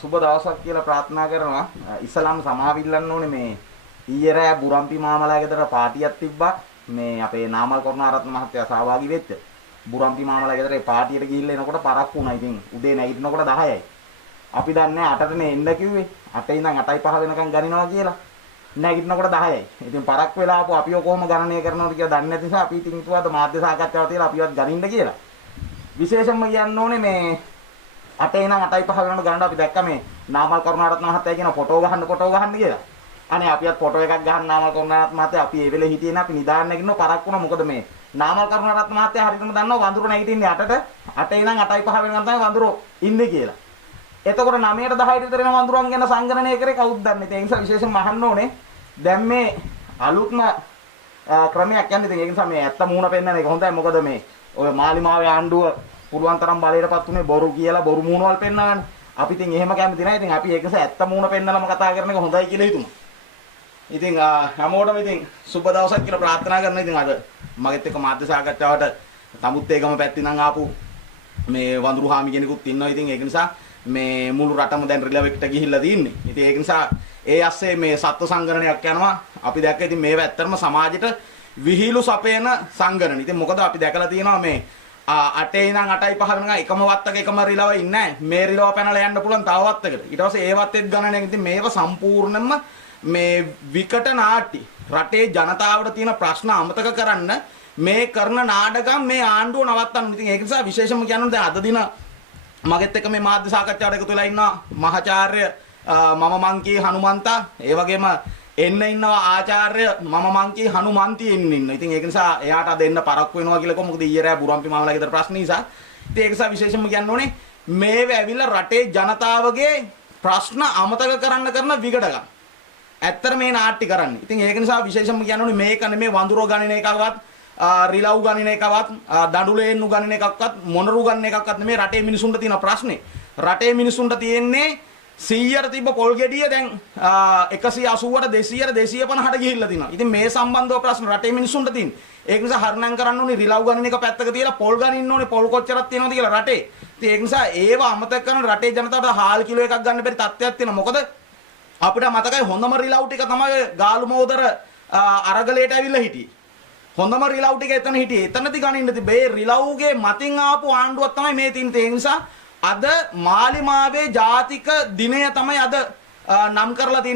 සුබ දවසක් කියලා ප්‍රාර්ථනා කරනවා. ඉස්ලාම් සමාවිල්ලන්න ඕනේ මේ ඊයේ රෑ බුරම්පි මාමලා ගෙදර පාටියක් තිබ්බා. මේ අපේ නාමල් කරුණාරත්න මහත්තයා සහභාගී වෙච්ච. බුරම්පි මාමලා ගෙදර ඒ පාටියට ගිහිල්ලා එනකොට පරක්කු වුණා. ඉතින් උදේ නැගිටිනකොට 10යි. අපි දන්නේ 8ටනේ එන්න කිව්වේ. 8 ඉඳන් 8:05 වෙනකන් ගණිනවා කියලා. නැගිටිනකොට 10යි. ඉතින් පරක්කු වෙලා ආපු අපිව කොහොම ගණනය කරනවද කියලා දන්නේ නැති නිසා අපි ඉතින් හිතුවාද මාධ්‍ය සාකච්ඡාව තියලා අපිවත් ගණින්න කියලා. විශේෂයෙන්ම කියන්න ඕනේ මේ 8 ඉඳන් 8:05 වෙනකන් ගණන් අපි දැක්ක මේ නාමල් කරුණාරත්න මහත්තයා කියන ෆොටෝ ගහන්න කියලා. අනේ අපිත් ෆොටෝ එකක් ගහන්න නාමල් කරුණාරත්න මහත්තයා අපි ඒ වෙලේ හිටියේ නේ අපි නිදාන්න නැගිටිනව පරක්කු වුණා. මොකද මේ නාමල් කරුණාරත්න මහත්තයා හරියටම දන්නවා වඳුරු නැගිටින්නේ 8ට 8 ඉඳන් 8:05 වෙනකන් තමයි වඳුරු ඉන්නේ කියලා. එතකොට 9ට 10ට විතර එන වඳුරන් ගැන සංගණනය කරේ කවුද දන්නේ? ඒ නිසා විශේෂයෙන්ම අහන්න ඕනේ. දැන් මේ අලුත්ම ක්‍රමයක් යන්නේ. ඉතින් ඒ නිසා මේ ඇත්ත මූණ පෙන්නන එක හොඳයි. මොකද මේ ඔය මාලිමාවේ ආණ්ඩුව පුළුවන් තරම් බලයටපත් උනේ බොරු කියලා බොරු මූණවල් පෙන්නනවානේ. අපි ඉතින් එහෙම කැමති නැහැ. ඉතින් අපි ඒක නිසා ඇත්ත මූණ පෙන්නලම කතා කරන එක හොඳයි කියලා හිතුණා. ඉතින් හැමෝටම ඉතින් සුබ දවසක් කියලා ප්‍රාර්ථනා කරනවා. ඉතින් අද මගෙත් එක්ක මාධ්‍ය සාකච්ඡාවට තමුත් ඒකම පැත්ති නම් ආපු මේ වඳුරු හාමි කෙනෙකුත් ඉන්නවා. ඉතින් ඒක නිසා මේ මුළු රටම දැන් රිලව් එකට ගිහිල්ලා තින්නේ. ඉතින් ඒක නිසා ඒ ඇස්සේ මේ සත්ව සංගණනයක් යනවා. අපි දැක්ක ඉතින් මේව ඇත්තටම සමාජයට විහිළු සපයන සංගණන. ඉතින් මොකද අපි දැකලා තියෙනවා මේ 8 ඉඳන් 8:05 වෙනකන් එකම වත්තක එකම රිලව ඉන්නේ නැහැ. මේ රිලව පැනලා යන්න පුළුවන් තව වත්තකට. ඊට පස්සේ ඒ වත්තෙත් ගණනයක්. ඉතින් මේව සම්පූර්ණයෙන්ම මේ විකට නාට්‍ය රටේ ජනතාවට තියෙන ප්‍රශ්න අමතක කරන්න මේ කරන නාටකම් මේ ආණ්ඩුව නවත්තන්න. ඉතින් ඒක නිසා විශේෂම කියන්න දැන් අද දින මගෙත් එක්ක මේ මාධ්‍ය සාකච්ඡාවට එකතු වෙලා ඉන්නවා මහාචාර්ය මම මංකී හනුමන්තා. ඒ වගේම එන්න ඉන්නවා ආචාර්ය මම මංකී හනුමන්ති ඉන්න. ඉතින් ඒක නිසා එයාට අද එන්න පරක්කු වෙනවා කියලා කොහොමද ඊයේ රෑ බුරම්පි මාමලා ගෙදර ප්‍රශ්න නිසා. ඉතින් ඒක නිසා විශේෂම කියන්න ඕනේ මේව ඇවිල්ලා රටේ ජනතාවගේ ප්‍රශ්න අමතක කරන්න කරන විකටකම්. ඇත්තට මේ නාට්‍ය කරන්නේ. ඉතින් ඒක නිසා විශේෂම කියන්න ඕනේ මේක නෙමේ වඳුරෝ ගණන එකකවත් රිලව් ගණන එකකවත් දඬුලේන්නු ගණන එකක්වත් මොනරු ගණන එකක්වත් නෙමේ රටේ මිනිසුන්ට තියෙන ප්‍රශ්නේ. රටේ මිනිසුන්ට තියෙන්නේ 100ට තිබ්බ පොල් ගෙඩිය දැන් 180ට 200ට 250ට ගිහිල්ලා තිනවා. ඉතින් මේ සම්බන්ධව ප්‍රශ්න රටේ මිනිසුන්ට තියෙන. ඒක නිසා හරණම් කරන්න ඕනේ රිලව් ගණන එක පැත්තක තියලා පොල් ගණන් ඕනේ පොල් කොච්චරක් තියෙනවද කියලා රටේ. ඉතින් ඒක නිසා ඒව අමතක කරන රටේ ජනතාවට හාල් කිලෝ එකක් ගන්න බැරි තත්ත්වයක් තියෙනවා. මොකද අපිට මතකයි හොඳම රිලව් ටික තමයි ගාලු මෝදර අරගලයට ඇවිල්ලා හිටියේ. හොඳම රිලව් ටික එතන හිටියේ. එතනදී ගණින්න තිබේ රිලව්ගේ මතින් ආපු ආණ්ඩුවක් තමයි මේ තින්නේ. ඒ නිසා අද මාලිමාවේ ජාතික දිනය තමයි අද නම් කරලා තින්නේ.